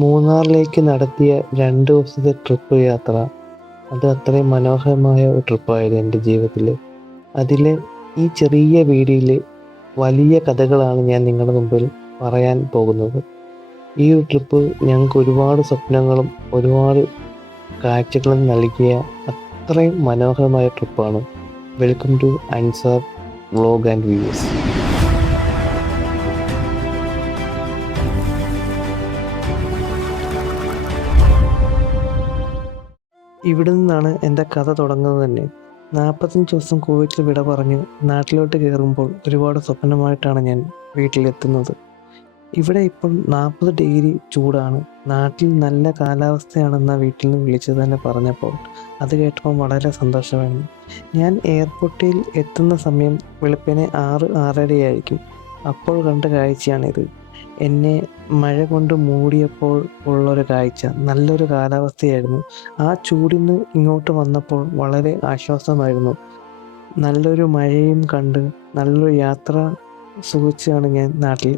മൂന്നാറിലേക്ക് നടത്തിയ 2 ദിവസത്തെ ട്രിപ്പ് യാത്ര അത് അത്രയും മനോഹരമായ ഒരു ട്രിപ്പായിരുന്നു എൻ്റെ ജീവിതത്തിൽ. അതിലെ ഈ ചെറിയ വീഡിയോയിൽ വലിയ കഥകളാണ് ഞാൻ നിങ്ങളുടെ മുമ്പിൽ പറയാൻ പോകുന്നത്. ഈ ഒരു ട്രിപ്പ് ഞങ്ങൾക്ക് ഒരുപാട് സ്വപ്നങ്ങളും ഒരുപാട് കാഴ്ചകളും നൽകിയ അത്രയും മനോഹരമായ ട്രിപ്പാണ്. Welcome to Ansar vlog and videos. ഇവിടെ നിന്നാണ് എൻ്റെ കഥ തുടങ്ങുന്നത് തന്നെ. 45 ദിവസം കുവൈറ്റിൽ വിട പറഞ്ഞ് നാട്ടിലോട്ട് കയറുമ്പോൾ ഒരുപാട് സ്വപ്നമായിട്ടാണ് ഞാൻ വീട്ടിലെത്തുന്നത്. ഇവിടെ ഇപ്പോൾ 40 ഡിഗ്രി ചൂടാണ്. നാട്ടിൽ നല്ല കാലാവസ്ഥയാണെന്ന വീട്ടിൽ നിന്ന് വിളിച്ചത് തന്നെ പറഞ്ഞപ്പോൾ അത് കേട്ടപ്പോൾ വളരെ സന്തോഷമായിരുന്നു. ഞാൻ എയർപോർട്ടിൽ എത്തുന്ന സമയം വെളുപ്പിനെ 6-6:30 അപ്പോൾ കണ്ട കാഴ്ചയാണിത്. എന്നെ മഴ കൊണ്ട് മൂടിയപ്പോൾ ഉള്ളൊരു കാഴ്ച, നല്ലൊരു കാലാവസ്ഥയായിരുന്നു. ആ ചൂടിന്ന് ഇങ്ങോട്ട് വന്നപ്പോൾ വളരെ ആശ്വാസമായിരുന്നു. നല്ലൊരു മഴയും കണ്ട് നല്ലൊരു യാത്ര സുഖിച്ചാണ് ഞാൻ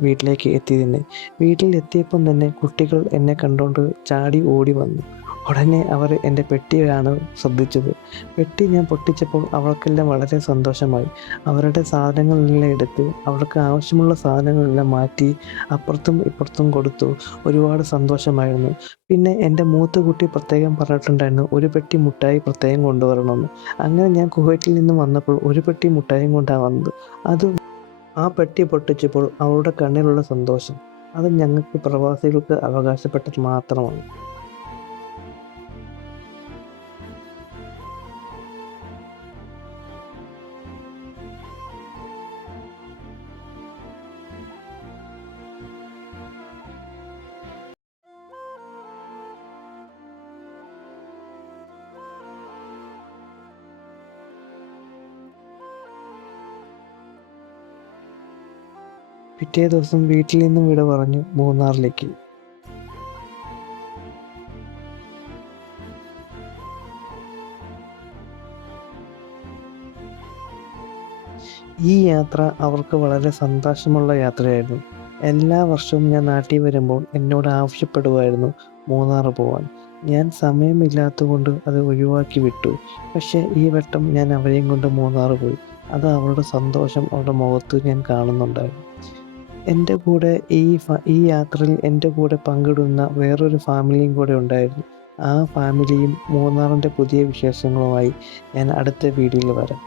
വീട്ടിലേക്ക് എത്തിയത്. വീട്ടിലെത്തിയപ്പം തന്നെ കുട്ടികൾ എന്നെ കണ്ടുകൊണ്ട് ചാടി ഓടി വന്നു. ഉടനെ അവർ എൻ്റെ പെട്ടിയാണ് ശ്രദ്ധിച്ചത്. പെട്ടി ഞാൻ പൊട്ടിച്ചപ്പോൾ അവർക്കെല്ലാം വളരെ സന്തോഷമായി. അവരുടെ സാധനങ്ങളെല്ലാം എടുത്ത് അവർക്ക് ആവശ്യമുള്ള സാധനങ്ങളെല്ലാം മാറ്റി അപ്പുറത്തും ഇപ്പുറത്തും കൊടുത്തു. ഒരുപാട് സന്തോഷമായിരുന്നു. പിന്നെ എൻ്റെ മൂത്ത കുട്ടി പ്രത്യേകം പറഞ്ഞിട്ടുണ്ടായിരുന്നു ഒരു പെട്ടി മുട്ടായി പ്രത്യേകം കൊണ്ടുവരണമെന്ന്. അങ്ങനെ ഞാൻ കുവൈറ്റിൽ നിന്ന് വന്നപ്പോൾ ഒരു പെട്ടി മുട്ടായും കൊണ്ടാണ് വന്നത്. ആ പെട്ടി പൊട്ടിച്ചപ്പോൾ അവരുടെ കണ്ണിലുള്ള സന്തോഷം അത് ഞങ്ങൾക്ക് പ്രവാസികൾക്ക് അവകാശപ്പെട്ടത് മാത്രമാണ്. പിറ്റേ ദിവസം വീട്ടിൽ നിന്നും വിട പറഞ്ഞു മൂന്നാറിലേക്ക്. ഈ യാത്ര അവർക്ക് വളരെ സന്തോഷമുള്ള യാത്രയായിരുന്നു. എല്ലാ വർഷവും ഞാൻ നാട്ടിൽ വരുമ്പോൾ എന്നോട് ആവശ്യപ്പെടുമായിരുന്നു മൂന്നാർ പോവാൻ. ഞാൻ സമയമില്ലാത്തതുകൊണ്ട് അത് ഒഴിവാക്കി വിട്ടു. പക്ഷേ ഈ വട്ടം ഞാൻ അവരെയും കൊണ്ട് മൂന്നാർ പോയി. അത് അവരുടെ സന്തോഷം അവരുടെ മുഖത്ത് ഞാൻ കാണുന്നുണ്ടായിരുന്നു. എൻ്റെ കൂടെ ഈ യാത്രയിൽ എൻ്റെ കൂടെ പങ്കിടുന്ന വേറൊരു ഫാമിലിയും കൂടെ ഉണ്ടായിരുന്നു. ആ ഫാമിലിയും മൂന്നാറിൻ്റെ പുതിയ വിശേഷങ്ങളുമായി ഞാൻ അടുത്ത വീഡിയോയിൽ വരാം.